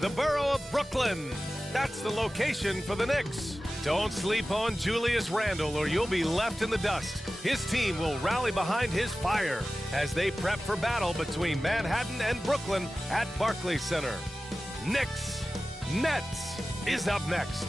the borough of Brooklyn. That's the location for the Knicks. Don't sleep on Julius Randle or you'll be left in the dust. His team will rally behind his fire as they prep for battle between Manhattan and Brooklyn at Barclays Center. Knicks Nets is up next.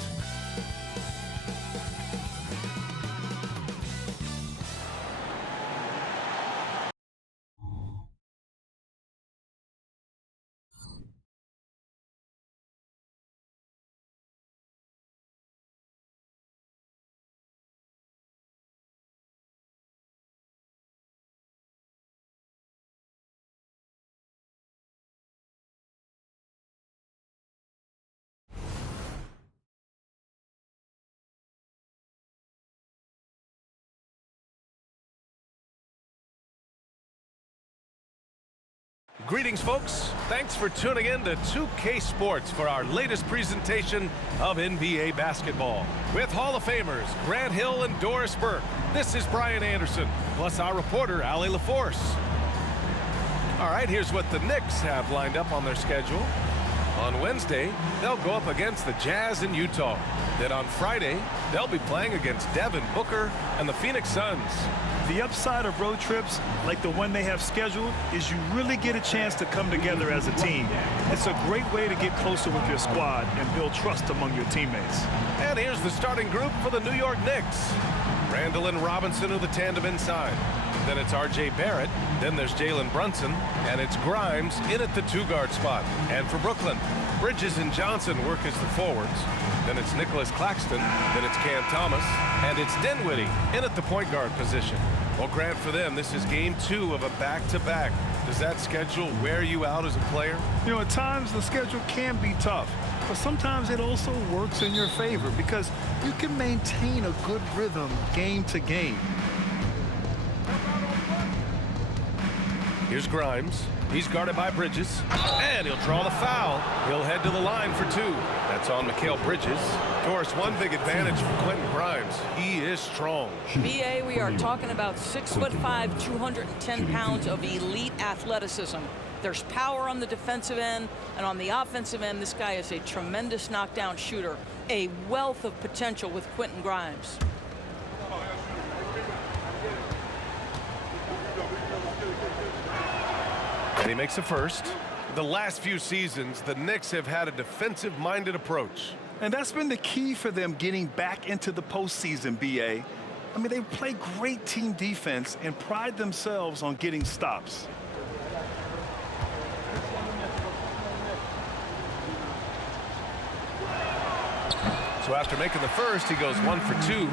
Greetings, folks. Thanks for tuning in to 2K Sports for our latest presentation of NBA basketball. With Hall of Famers Grant Hill and Doris Burke, this is Brian Anderson, plus our reporter, Allie LaForce. All right, here's what the Knicks have lined up on their schedule. On Wednesday, they'll go up against the Jazz in Utah. Then on Friday, they'll be playing against Devin Booker and the Phoenix Suns. The upside of road trips, like the one they have scheduled, is you really get a chance to come together as a team. It's a great way to get closer with your squad and build trust among your teammates. And here's the starting group for the New York Knicks. Randle and Robinson are the tandem inside. Then it's R.J. Barrett. Then there's Jalen Brunson. And it's Grimes in at the two-guard spot. And for Brooklyn, Bridges and Johnson work as the forwards. Then it's Nicholas Claxton. Then it's Cam Thomas. And it's Dinwiddie in at the point guard position. Well, Grant, for them, this is game 2 of a back-to-back. Does that schedule wear you out as a player? You know, at times the schedule can be tough, but sometimes it also works in your favor because you can maintain a good rhythm game to game. Here's Grimes. He's guarded by Bridges, and he'll draw the foul. He'll head to the line for 2. That's on Mikal Bridges. Of course, one big advantage for Quentin Grimes. He is strong. BA, we are talking about 6'5", 210 pounds of elite athleticism. There's power on the defensive end, and on the offensive end, this guy is a tremendous knockdown shooter. A wealth of potential with Quentin Grimes. And he makes a first. The last few seasons, the Knicks have had a defensive-minded approach. And that's been the key for them getting back into the postseason, BA. I mean, they play great team defense and pride themselves on getting stops. So after making the first, he goes 1 for 2.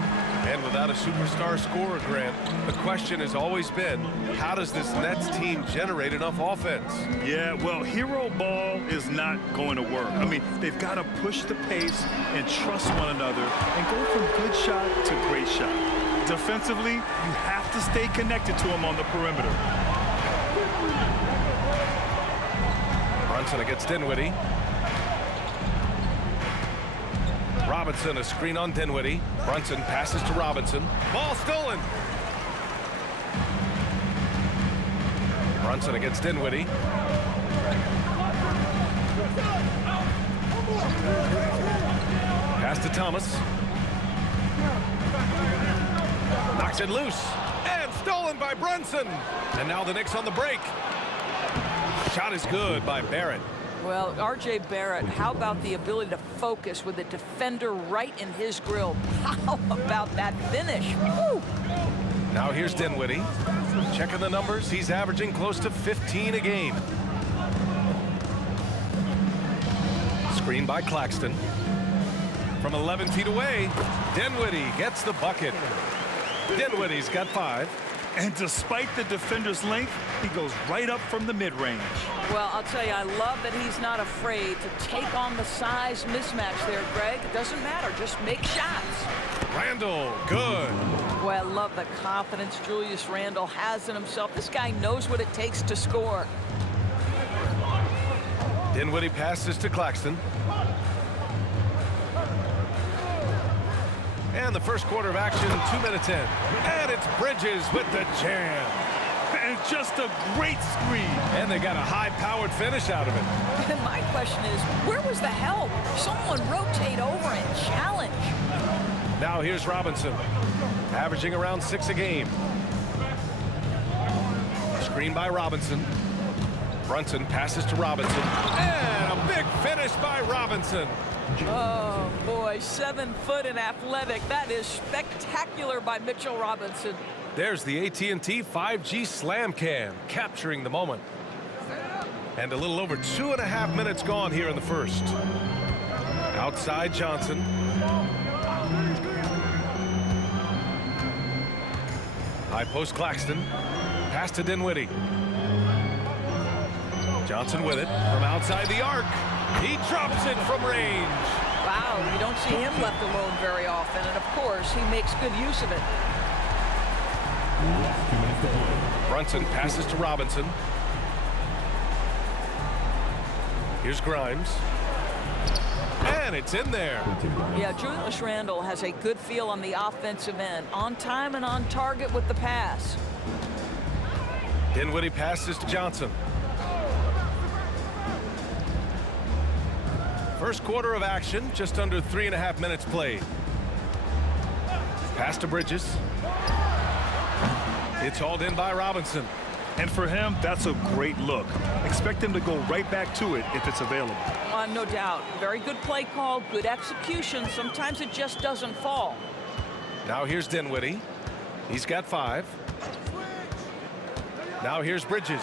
And without a superstar scorer, Grant, the question has always been, how does this Nets team generate enough offense? Yeah, well, hero ball is not going to work. I mean, they've got to push the pace and trust one another and go from good shot to great shot. Defensively, you have to stay connected to them on the perimeter. Brunson against Dinwiddie. Robinson, a screen on Dinwiddie. Brunson passes to Robinson. Ball stolen. Brunson against Dinwiddie. Pass to Thomas. Knocks it loose. And stolen by Brunson. And now the Knicks on the break. Shot is good by Barrett. Well, R.J. Barrett, how about the ability to focus with the defender right in his grill? How about that finish? Woo! Now here's Dinwiddie. Checking the numbers, he's averaging close to 15 a game. Screen by Claxton. From 11 feet away, Dinwiddie gets the bucket. Dinwiddie's got 5. And despite the defender's length, he goes right up from the mid-range. Well, I'll tell you, I love that he's not afraid to take on the size mismatch there, Greg. It doesn't matter. Just make shots. Randle, good. Boy, I love the confidence Julius Randle has in himself. This guy knows what it takes to score. Dinwiddie passes to Claxton. And the first quarter of action, 2 minutes in. And it's Bridges with the jam. And just a great screen. And they got a high-powered finish out of it. And my question is, where was the help? Someone rotate over and challenge. Now here's Robinson, averaging around 6 a game. Screen by Robinson. Brunson passes to Robinson. And a big finish by Robinson. Oh, boy, 7 foot and athletic. That is spectacular by Mitchell Robinson. There's the AT&T 5G Slam Cam, capturing the moment. And a little over 2.5 minutes gone here in the first. Outside Johnson. High post Claxton. Pass to Dinwiddie. Johnson with it from outside the arc. He drops it from range. Wow, you don't see him left alone very often. And, of course, he makes good use of it. Brunson passes to Robinson. Here's Grimes. And it's in there. Yeah, Julius Randle has a good feel on the offensive end. On time and on target with the pass. Dinwiddie passes to Johnson. First quarter of action, just under 3.5 minutes played. Pass to Bridges. It's hauled in by Robinson. And for him, that's a great look. Expect him to go right back to it if it's available. No doubt. Very good play call, good execution. Sometimes it just doesn't fall. Now here's Dinwiddie. He's got 5. Now here's Bridges.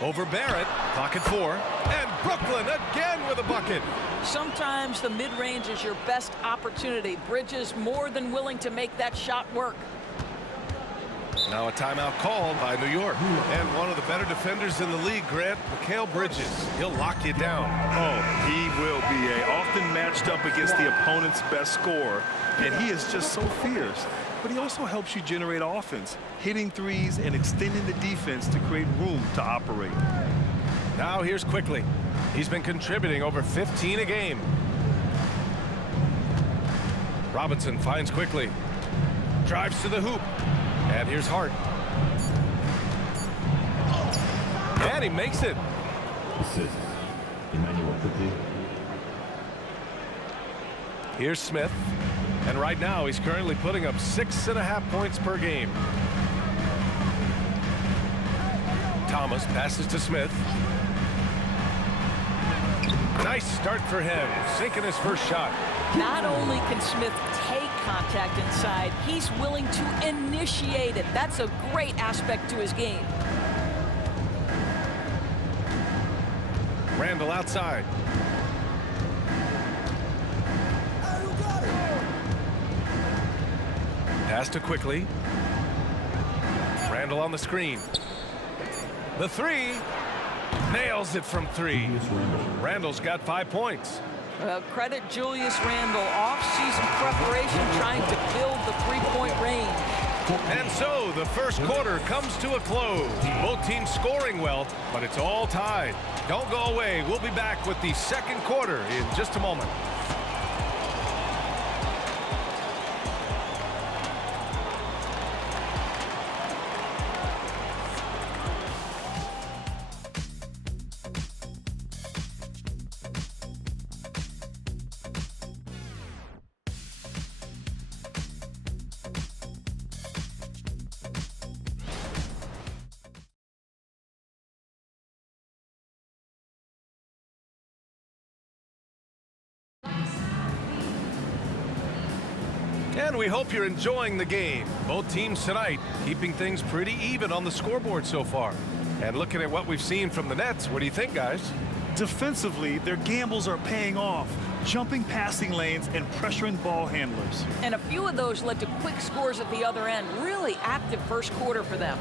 Over Barrett, pocket 4, and Brooklyn again with a bucket. Sometimes the mid-range is your best opportunity. Bridges more than willing to make that shot work. Now a timeout called by New York. And one of the better defenders in the league, Grant, Mikal Bridges. He'll lock you down. Oh, he will be often matched up against the opponent's best scorer, and he is just so fierce. But he also helps you generate offense, hitting threes and extending the defense to create room to operate. Now here's Quickly. He's been contributing over 15 a game. Robinson finds Quickly. Drives to the hoop. And here's Hart. And he makes it. Here's Smith. And right now, he's currently putting up 6.5 points per game. Thomas passes to Smith. Nice start for him, sinking his first shot. Not only can Smith take contact inside, he's willing to initiate it. That's a great aspect to his game. Randle outside. Pass to Quickly. Randle on the screen. The 3. Nails it from 3. Randle's got 5 points. Credit Julius Randle. Off-season preparation trying to build the three-point range. And so the first quarter comes to a close. Both teams scoring well, but it's all tied. Don't go away. We'll be back with the second quarter in just a moment. And we hope you're enjoying the game. Both teams tonight keeping things pretty even on the scoreboard so far. And looking at what we've seen from the Nets, what do you think, guys? Defensively, their gambles are paying off, jumping passing lanes and pressuring ball handlers. And a few of those led to quick scores at the other end. Really active first quarter for them.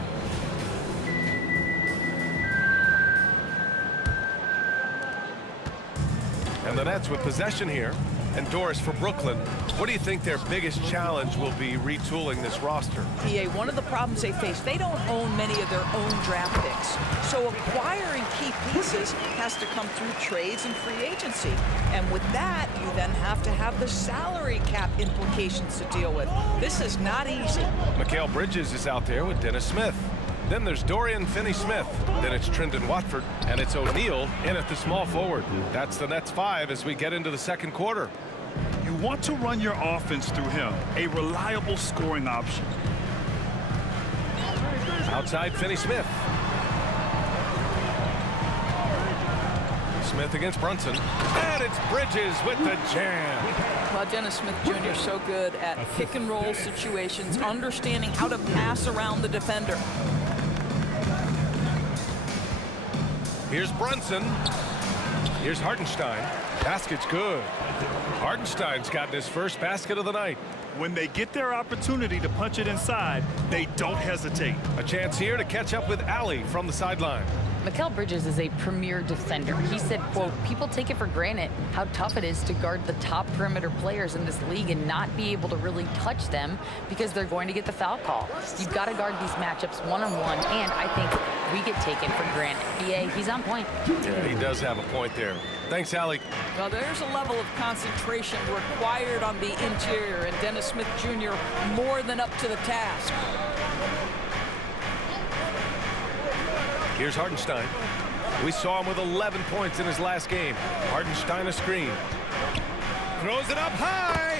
And the Nets with possession here. And Doris for Brooklyn. What do you think their biggest challenge will be retooling this roster? PA, one of the problems they face, they don't own many of their own draft picks. So acquiring key pieces has to come through trades and free agency. And with that, you then have to have the salary cap implications to deal with. This is not easy. Mikal Bridges is out there with Dennis Smith. Then there's Dorian Finney-Smith. Then it's Trendon Watford, and it's O'Neal in at the small forward. That's the Nets 5 as we get into the second quarter. You want to run your offense through him, a reliable scoring option. Outside Finney-Smith. Smith against Brunson. And it's Bridges with the jam. Well, Dennis Smith Jr. so good at pick and roll situations, understanding how to pass around the defender. Here's Brunson. Here's Hartenstein. Basket's good. Hartenstein's gotten his first basket of the night. When they get their opportunity to punch it inside, they don't hesitate. A chance here to catch up with Allie from the sideline. Mikal Bridges is a premier defender. He said, quote, people take it for granted how tough it is to guard the top perimeter players in this league and not be able to really touch them because they're going to get the foul call. You've got to guard these matchups one-on-one, and I think we get taken for granted. BA, he's on point. Yeah, he does have a point there. Thanks, Allie. Well, there's a level of concentration required on the interior, and Dennis Smith Jr. more than up to the task. Here's Hartenstein. We saw him with 11 points in his last game. Hartenstein a screen. Throws it up high.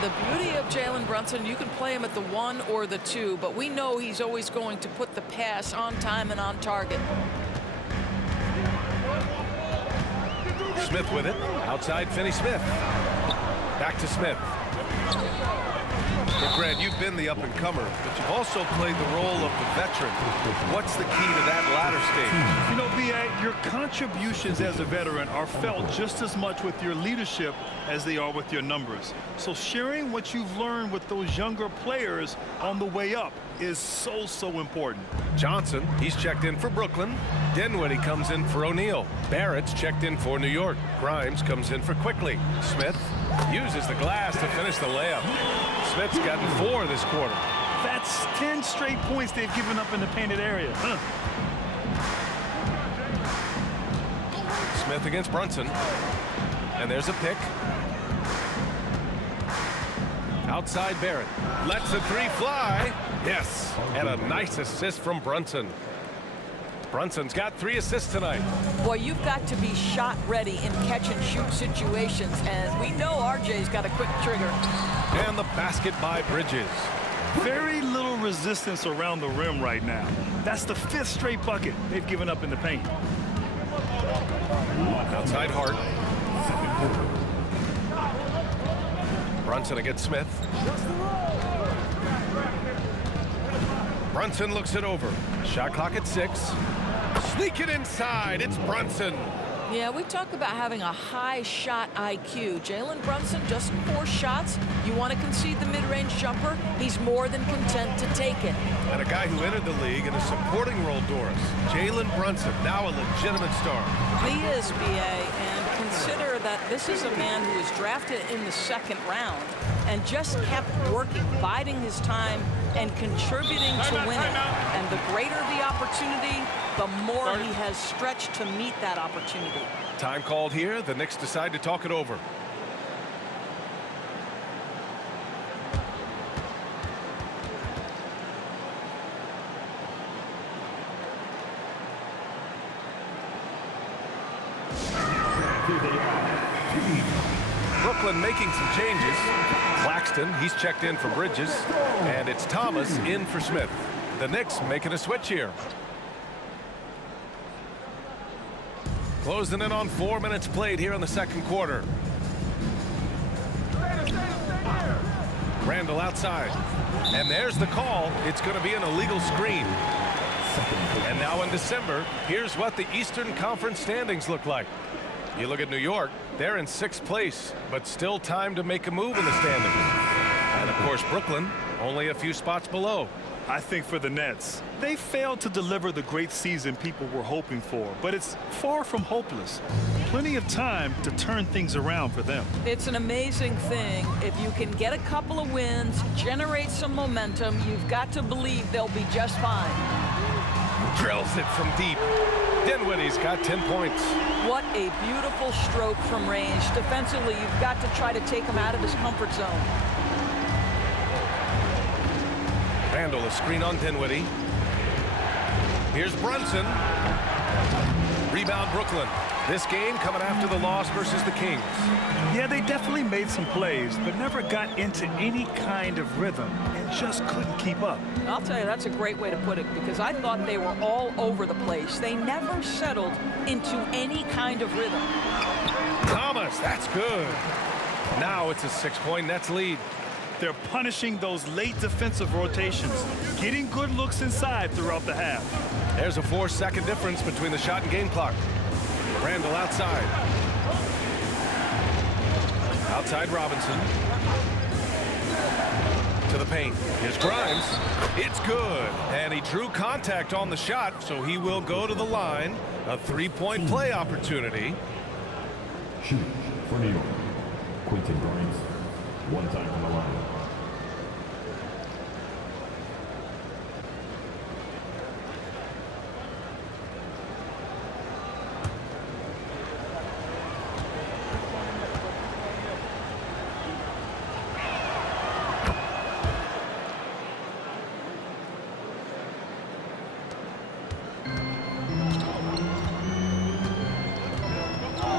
The beauty of Jalen Brunson, you can play him at the 1 or the 2, but we know he's always going to put the pass on time and on target. Smith with it. Outside Finney-Smith. Back to Smith. Well, Grant, you've been the up-and-comer, but you've also played the role of the veteran. What's the key to that latter stage? You know, B.A., your contributions as a veteran are felt just as much with your leadership as they are with your numbers. So sharing what you've learned with those younger players on the way up is so important. Johnson, he's checked in for Brooklyn. Dinwiddie comes in for O'Neal. Barrett's checked in for New York. Grimes comes in for Quickly. Smith uses the glass to finish the layup. Smith's gotten 4 this quarter. That's 10 straight points they've given up in the painted area. Smith against Brunson. And there's a pick. Outside Barrett. Lets the 3 fly. Yes. And a nice assist from Brunson. Brunson's got 3 assists tonight. Boy, you've got to be shot ready in catch-and-shoot situations, and we know RJ's got a quick trigger. And the basket by Bridges. Very little resistance around the rim right now. That's the 5th straight bucket they've given up in the paint. Outside Hart. Brunson against Smith. Brunson looks it over. Shot clock at 6. Sneak it inside. It's Brunson. Yeah, we talk about having a high shot IQ. Jalen Brunson, just 4 shots. You want to concede the mid-range jumper? He's more than content to take it. And a guy who entered the league in a supporting role, Doris. Jalen Brunson, now a legitimate star. He is, BA, and consider that this is a man who was drafted in the 2nd round and just kept working, biding his time and contributing to winning. And the greater the opportunity, the more he has stretched to meet that opportunity. Time called here. The Knicks decide to talk it over. Brooklyn making some changes. Claxton, he's checked in for Bridges. And it's Thomas in for Smith. The Knicks making a switch here. Closing in on 4 minutes played here in the second quarter. Randall outside. And there's the call. It's going to be an illegal screen. And now in December, here's what the Eastern Conference standings look like. You look at New York, they're in 6th place, but still time to make a move in the standings. And of course, Brooklyn, only a few spots below. I think for the Nets, they failed to deliver the great season people were hoping for, but it's far from hopeless. Plenty of time to turn things around for them. It's an amazing thing. If you can get a couple of wins, generate some momentum, you've got to believe they'll be just fine. Drills it from deep. Dinwiddie's got 10 points. What a beautiful stroke from range. Defensively, you've got to try to take him out of his comfort zone. Randall, a screen on Dinwiddie. Here's Brunson. Rebound Brooklyn. This game coming after the loss versus the Kings. Yeah, they definitely made some plays, but never got into any kind of rhythm and just couldn't keep up. I'll tell you, that's a great way to put it, because I thought they were all over the place. They never settled into any kind of rhythm. Thomas, that's good. Now it's a 6-point Nets lead. They're punishing those late defensive rotations, getting good looks inside throughout the half. There's a 4-second difference between the shot and game clock. Randall outside. Outside Robinson. To the paint. Here's Grimes. It's good. And he drew contact on the shot, so he will go to the line. A 3-point play opportunity. Shooting for New York, Quentin Grimes. One time from the line.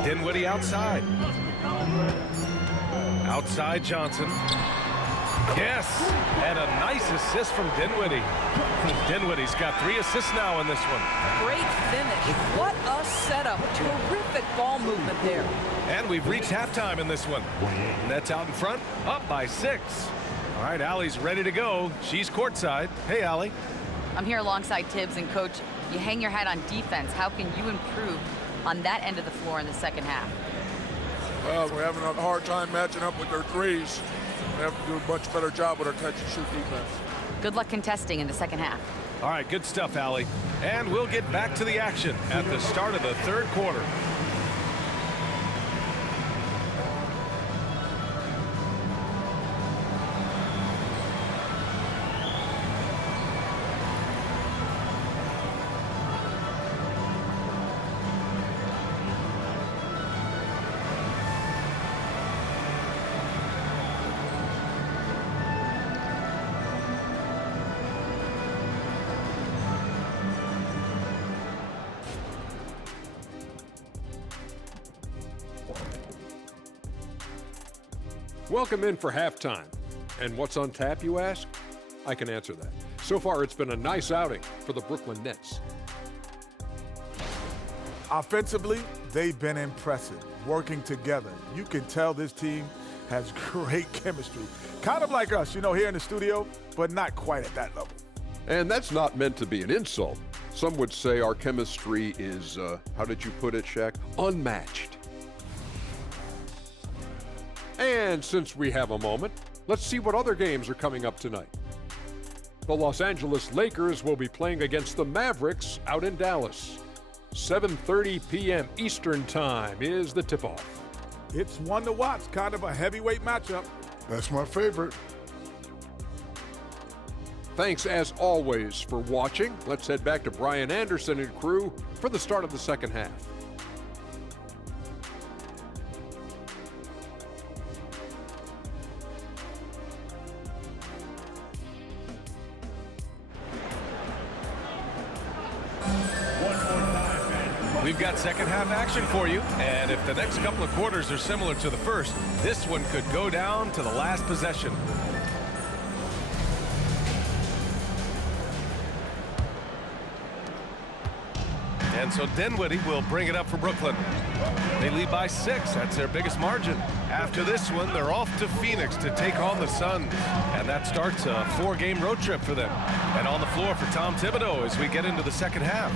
Dinwiddie outside. Outside Johnson. Yes, and a nice assist from Dinwiddie. Dinwiddie's got 3 assists now in this one. Great finish. What a setup. Terrific ball movement there. And we've reached halftime in this one. Nets out in front, up by 6. All right, Allie's ready to go. She's courtside. Hey, Allie. I'm here alongside Tibbs, and Coach, you hang your hat on defense. How can you improve on that end of the floor in the second half? Well, we're having a hard time matching up with their threes. We have to do a much better job with our catch-and-shoot defense. Good luck contesting in the second half. All right, good stuff, Allie. And we'll get back to the action at the start of the third quarter. Welcome in for halftime. And what's on tap, you ask? I can answer that. So far, it's been a nice outing for the Brooklyn Nets. Offensively, they've been impressive, working together. You can tell this team has great chemistry. Kind of like us, here in the studio, but not quite at that level. And that's not meant to be an insult. Some would say our chemistry is, how did you put it, Shaq? Unmatched. And since we have a moment, let's see what other games are coming up tonight. The Los Angeles Lakers will be playing against the Mavericks out in Dallas. 7:30 p.m. Eastern Time is the tip-off. It's one to watch, kind of a heavyweight matchup. That's my favorite. Thanks as always for watching. Let's head back to Brian Anderson and crew for the start of the second half. We've got second half action for you, and if the next couple of quarters are similar to the first, this one could go down to the last possession. And so Dinwiddie will bring it up for Brooklyn. They lead by 6. That's their biggest margin. After this one, they're off to Phoenix to take on the Suns. And that starts a 4-game road trip for them. And on the floor for Tom Thibodeau as we get into the second half.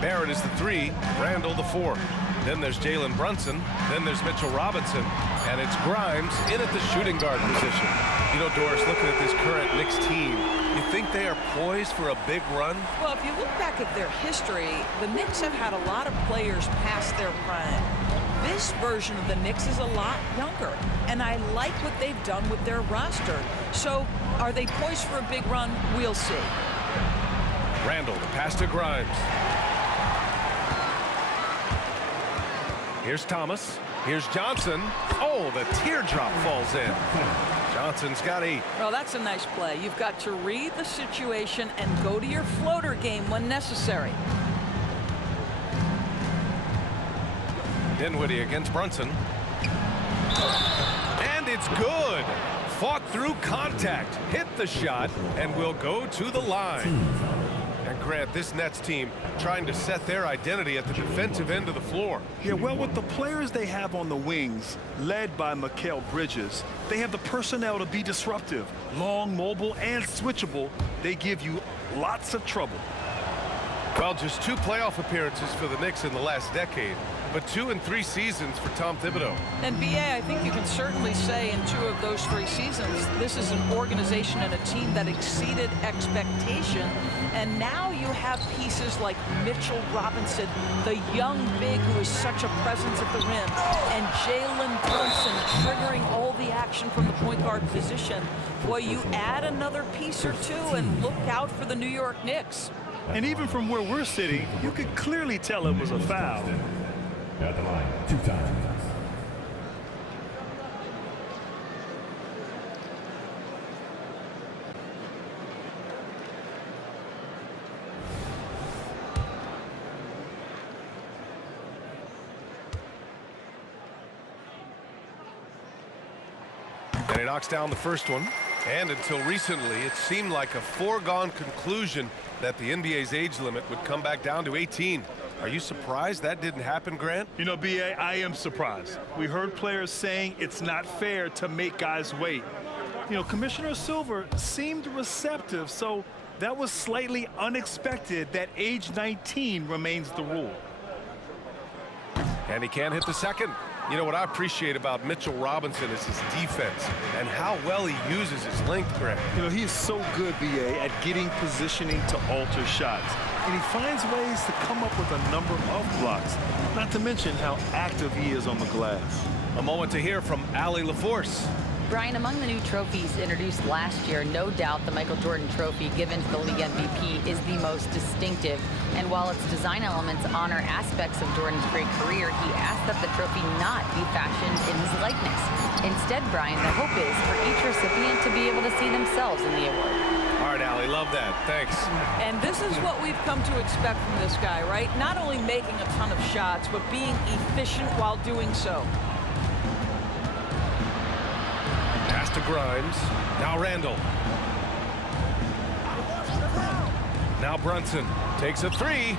Barrett is the 3, Randall the 4. Then there's Jalen Brunson. Then there's Mitchell Robinson. And it's Grimes in at the shooting guard position. Doris, looking at this current Knicks team, you think they are poised for a big run? Well, if you look back at their history, the Knicks have had a lot of players past their prime. This version of the Knicks is a lot younger, and I like what they've done with their roster. So, are they poised for a big run? We'll see. Randall, the pass to Grimes. Here's Thomas. Here's Johnson. Oh, the teardrop falls in. Johnson's got 8. Well, that's a nice play. You've got to read the situation and go to your floater game when necessary. Dinwiddie against Brunson. And it's good. Fought through contact, hit the shot, and will go to the line. And Grant, this Nets team trying to set their identity at the defensive end of the floor. Yeah, well, with the players they have on the wings, led by Mikal Bridges, they have the personnel to be disruptive. Long, mobile, and switchable. They give you lots of trouble. Well, just 2 playoff appearances for the Knicks in the last decade, but 2 in 3 seasons for Tom Thibodeau. And B.A., I think you can certainly say in 2 of those 3 seasons, this is an organization and a team that exceeded expectation. And now you have pieces like Mitchell Robinson, the young big who is such a presence at the rim, and Jalen Brunson triggering all the action from the point guard position. Boy, you add another piece or 2 and look out for the New York Knicks. And even from where we're sitting, you could clearly tell it was a foul. At the line, 2 times. And he knocks down the first one. And until recently, it seemed like a foregone conclusion that the NBA's age limit would come back down to 18. Are you surprised that didn't happen, Grant? You know, B.A., I am surprised. We heard players saying it's not fair to make guys wait. You know, Commissioner Silver seemed receptive, so that was slightly unexpected that age 19 remains the rule. And he can't hit the second. You know what I appreciate about Mitchell Robinson is his defense and how well he uses his length, Grant. You know, he's so good, B.A., at getting positioning to alter shots. And he finds ways to come up with a number of blocks, not to mention how active he is on the glass. A moment to hear from Allie LaForce. Brian, among the new trophies introduced last year, no doubt the Michael Jordan Trophy given to the league MVP is the most distinctive. And while its design elements honor aspects of Jordan's great career, he asked that the trophy not be fashioned in his likeness. Instead, Brian, the hope is for each recipient to be able to see themselves in the award. All right, Allie, love that. Thanks. And this is what we've come to expect from this guy, right? Not only making a ton of shots, but being efficient while doing so. Pass to Grimes. Now Randall. Now Brunson takes a 3.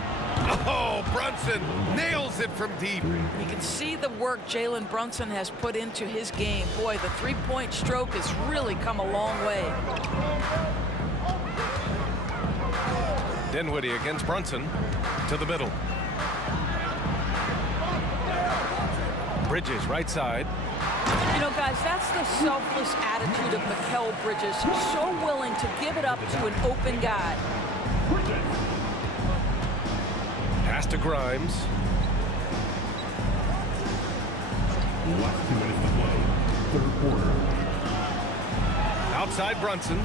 Oh, Brunson nails it from deep. You can see the work Jalen Brunson has put into his game. Boy, the three-point stroke has really come a long way. Dinwiddie against Brunson to the middle. Bridges right side. You know, guys, that's the selfless attitude of Mikal Bridges. So willing to give it up to an open guy. Pass to Grimes. Last 2 minutes to play. 3rd quarter. Outside Brunson.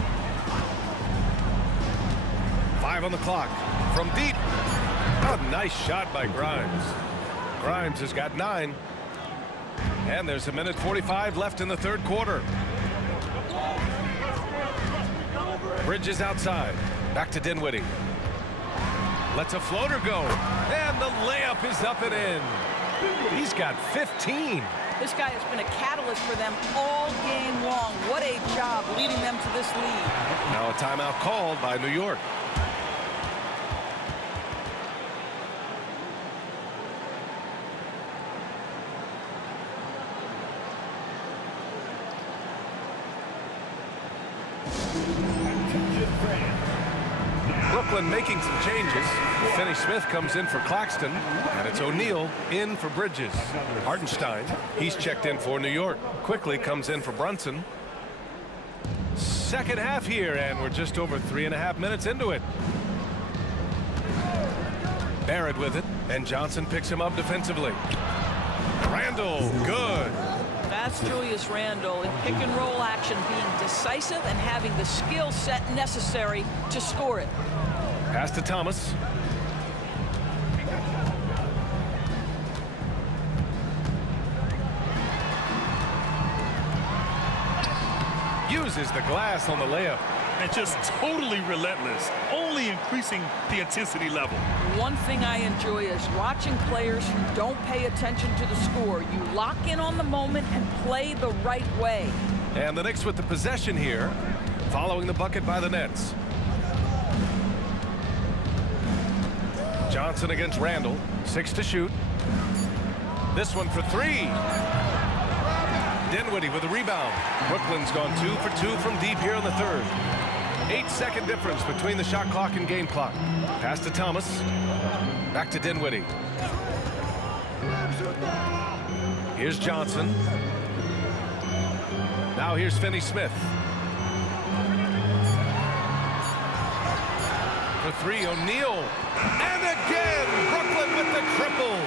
5 on the clock. From deep. A nice shot by Grimes. Grimes has got 9. And there's 1:45 left in the 3rd quarter. Bridges outside. Back to Dinwiddie. Lets a floater go. And the layup is up and in. He's got 15. This guy has been a catalyst for them all game long. What a job leading them to this lead. Now a timeout called by New York. Brooklyn making some changes. Finney Smith comes in for Claxton, and it's O'Neal in for Bridges. Hartenstein, he's checked in for New York. Quickly comes in for Brunson. Second half here, and we're just over 3.5 minutes into it. Barrett with it, and Johnson picks him up defensively. Randall, good. That's Julius Randle in pick and roll action, being decisive and having the skill set necessary to score it. Pass to Thomas. uses the glass on the layup. And just totally relentless, only increasing the intensity level. One thing I enjoy is watching players who don't pay attention to the score. You lock in on the moment and play the right way. And the Knicks with the possession here, following the bucket by the Nets. Johnson against Randall, 6 to shoot. This one for 3. Dinwiddie with a rebound. Brooklyn's gone 2 for 2 from deep here in the third. 8-second difference between the shot clock and game clock. Pass to Thomas. Back to Dinwiddie. Here's Johnson. Now here's Finney-Smith. For 3, O'Neal. And again, Brooklyn with the triple.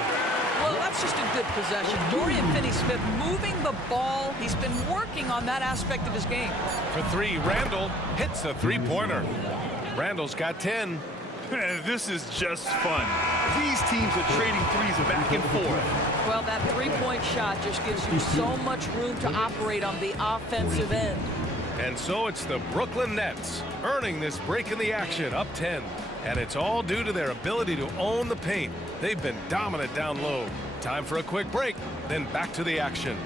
Well, that's just a good possession. Dorian Finney-Smith moving the ball. He's been working on that aspect of his game. For 3, Randall hits a three-pointer. Randall's got 10. This is just fun. These teams are trading threes back and forth. Well, that three-point shot just gives you so much room to operate on the offensive end. And so it's the Brooklyn Nets earning this break in the action, up 10. And it's all due to their ability to own the paint. They've been dominant down low. Time for a quick break, then back to the action.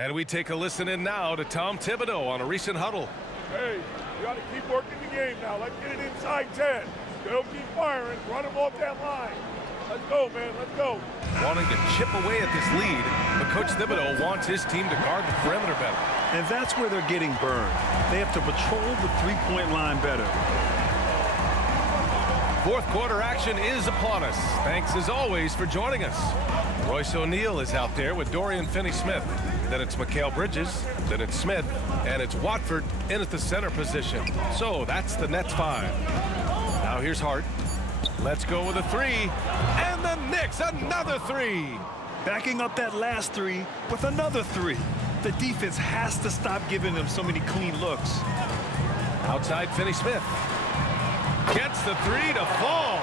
And we take a listen in now to Tom Thibodeau on a recent huddle. Hey, you got to keep working the game now. Let's get it inside 10. They'll keep firing. Run them off that line. Let's go, man. Let's go. Wanting to chip away at this lead, but Coach Thibodeau wants his team to guard the perimeter better. And that's where they're getting burned. They have to patrol the three-point line better. Fourth quarter action is upon us. Thanks as always for joining us. Royce O'Neal is out there with Dorian Finney-Smith. Then it's Mikal Bridges, then it's Smith, and it's Watford in at the center position. So that's the Nets 5. Now here's Hart. Let's go with a 3. And the Knicks, another 3. Backing up that last 3 with another 3. The defense has to stop giving them so many clean looks. Outside Finney-Smith. Gets the 3 to fall.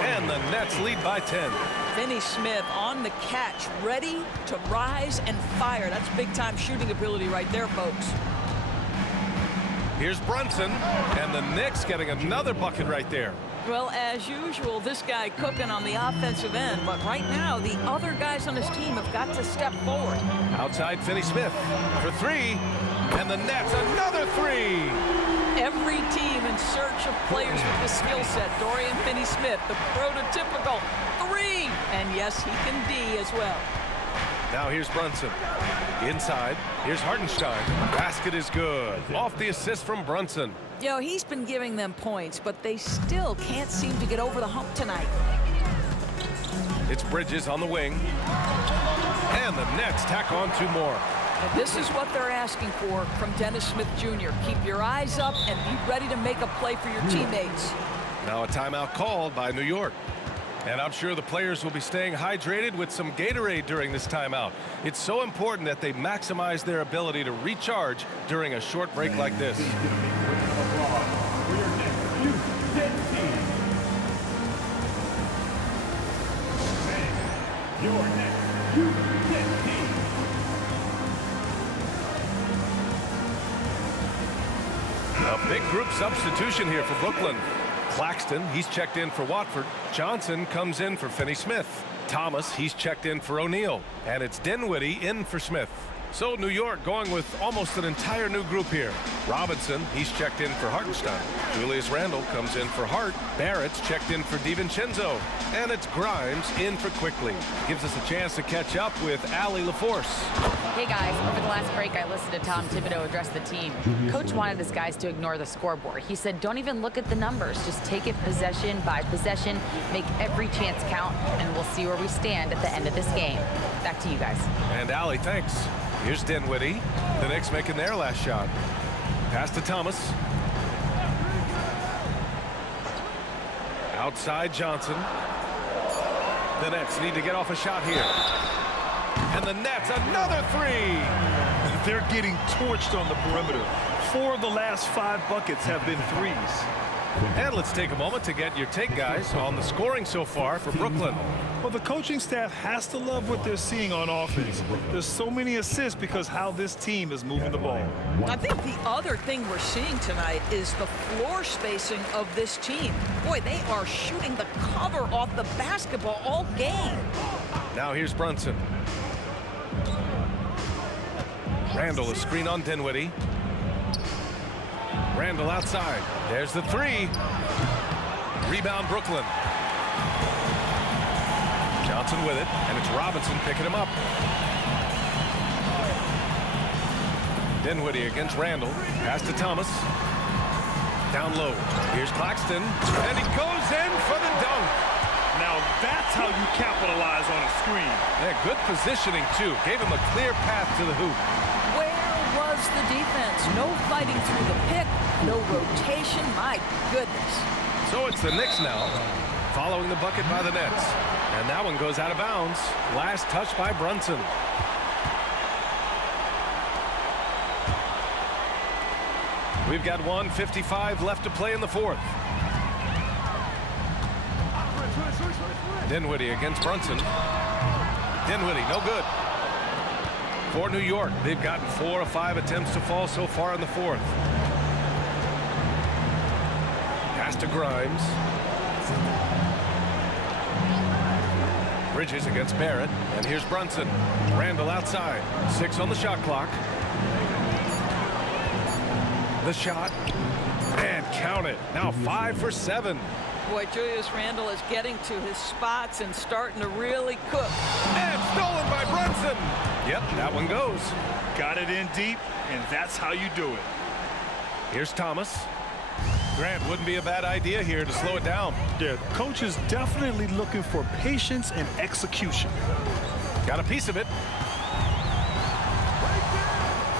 And the Nets lead by 10. Finney-Smith on the catch, ready to rise and fire. That's big-time shooting ability right there, folks. Here's Brunson, and the Knicks getting another bucket right there. Well, as usual, this guy cooking on the offensive end, but right now, the other guys on his team have got to step forward. Outside Finney-Smith for 3, and the Nets another 3. Every team in search of players with the skill set. Dorian Finney-Smith, the prototypical 3. And yes, he can D as well. Now here's Brunson. Inside, here's Hartenstein. Basket is good. Off the assist from Brunson. You know, he's been giving them points, but they still can't seem to get over the hump tonight. It's Bridges on the wing. And the Nets tack on 2 more. And this is what they're asking for from Dennis Smith Jr. Keep your eyes up and be ready to make a play for your teammates. Now a timeout called by New York. And I'm sure the players will be staying hydrated with some Gatorade during this timeout. It's so important that they maximize their ability to recharge during a short break like this. A big group substitution here for Brooklyn. Claxton, he's checked in for Watford. Johnson comes in for Finney-Smith. Thomas, he's checked in for O'Neal. And it's Dinwiddie in for Smith. So New York going with almost an entire new group here. Robinson, he's checked in for Hartenstein. Julius Randle comes in for Hart. Barrett's checked in for DiVincenzo. And it's Grimes in for Quickly. Gives us a chance to catch up with Allie LaForce. Hey guys, over the last break I listened to Tom Thibodeau address the team. Coach wanted his guys to ignore the scoreboard. He said, don't even look at the numbers. Just take it possession by possession, make every chance count, and we'll see where we stand at the end of this game. Back to you guys. And Allie, thanks. Here's Dinwiddie. The Knicks making their last shot. Pass to Thomas. Outside Johnson. The Nets need to get off a shot here. And the Nets, another three. They're getting torched on the perimeter. 4 of the last 5 buckets have been threes. And let's take a moment to get your take, guys, on the scoring so far for Brooklyn. Well, the coaching staff has to love what they're seeing on offense. There's so many assists because how this team is moving the ball. I think the other thing we're seeing tonight is the floor spacing of this team. Boy, they are shooting the cover off the basketball all game. Now here's Brunson. Randle is screen on Dinwiddie. Randle outside. There's the three. Rebound Brooklyn. Johnson with it, and it's Robinson picking him up. Dinwiddie against Randle. Pass to Thomas. Down low. Here's Claxton, and he goes in for the dunk. Now that's how you capitalize on a screen. Yeah, good positioning, too. Gave him a clear path to the hoop. Where was the defense? No fighting through the pick, no rotation. My goodness. So it's the Knicks now, following the bucket by the Nets. And that one goes out of bounds. Last touch by Brunson. We've got 1:55 left to play in the fourth. Dinwiddie against Brunson. Dinwiddie, no good. For New York, they've gotten 4 of 5 attempts to fall so far in the fourth. Pass to Grimes. Bridges against Barrett, and here's Brunson. Randle outside. 6 on the shot clock. The shot, and count it. Now 5 for 7. Boy, Julius Randle is getting to his spots and starting to really cook. And stolen by Brunson. Yep, that one goes. Got it in deep, and that's how you do it. Here's Thomas. Grant, wouldn't be a bad idea here to slow it down. Yeah, coach is definitely looking for patience and execution. Got a piece of it.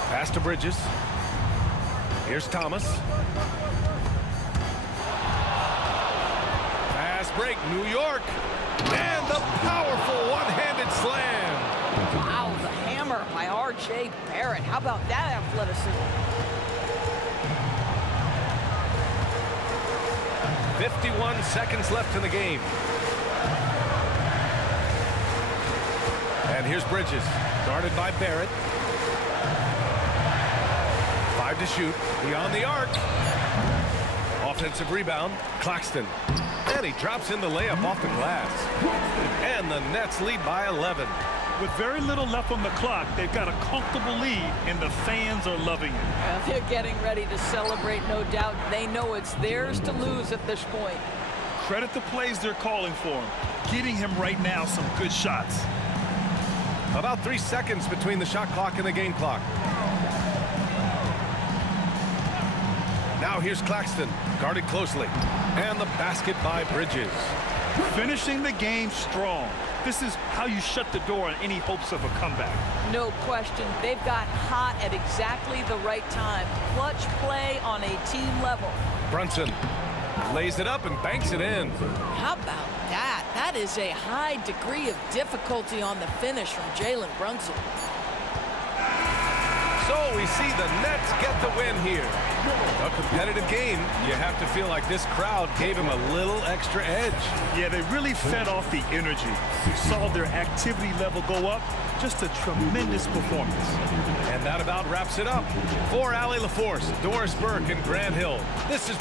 Pass to Bridges. Here's Thomas. Fast break, New York. And the powerful one-handed slam. Wow, the hammer by R.J. Barrett. How about that athleticism? 51 seconds left in the game. And here's Bridges, guarded by Barrett. 5 to shoot, beyond the arc. Offensive rebound, Claxton. And he drops in the layup off the glass. And the Nets lead by 11. With very little left on the clock, they've got a comfortable lead, and the fans are loving it. They're getting ready to celebrate, no doubt. They know it's theirs to lose at this point. Credit the plays they're calling for him. Getting him right now some good shots. About 3 seconds between the shot clock and the game clock. Now here's Claxton, guarded closely. And the basket by Bridges. Finishing the game strong. This is how you shut the door on any hopes of a comeback. No question. They've got hot at exactly the right time. Clutch play on a team level. Brunson lays it up and banks it in. How about that? That is a high degree of difficulty on the finish from Jalen Brunson. So we see the Nets get the win here. A competitive game. You have to feel like this crowd gave him a little extra edge. Yeah, they really fed off the energy. You saw their activity level go up. Just a tremendous performance. And that about wraps it up. For Allie LaForce, Doris Burke, and Grant Hill, this is